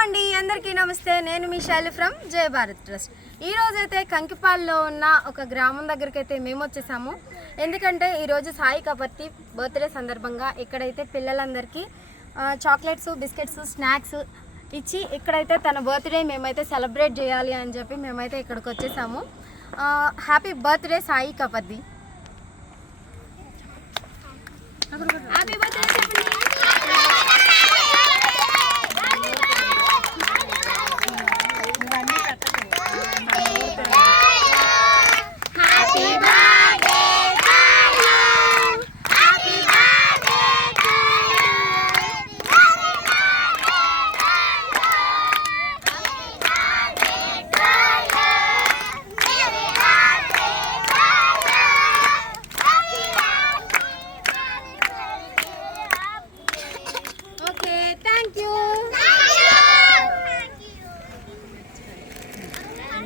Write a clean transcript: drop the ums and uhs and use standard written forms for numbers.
అండి, అందరికీ నమస్తే. నేను మీ శైలి ఫ్రమ్ జయ భారత్ ట్రస్ట్. ఈరోజైతే కంకిపాల్లో ఉన్న ఒక గ్రామం దగ్గరికి అయితే మేము వచ్చేసాము. ఎందుకంటే ఈరోజు సాయి కపర్తి బర్త్డే సందర్భంగా ఇక్కడైతే పిల్లలందరికీ చాక్లెట్స్, బిస్కెట్స్, స్నాక్స్ ఇచ్చి ఇక్కడైతే తన బర్త్డే మేమైతే సెలబ్రేట్ చేయాలి అని చెప్పి మేమైతే ఇక్కడికి వచ్చేసాము. Happy birthday Sai Kaparthi. Happy birthday.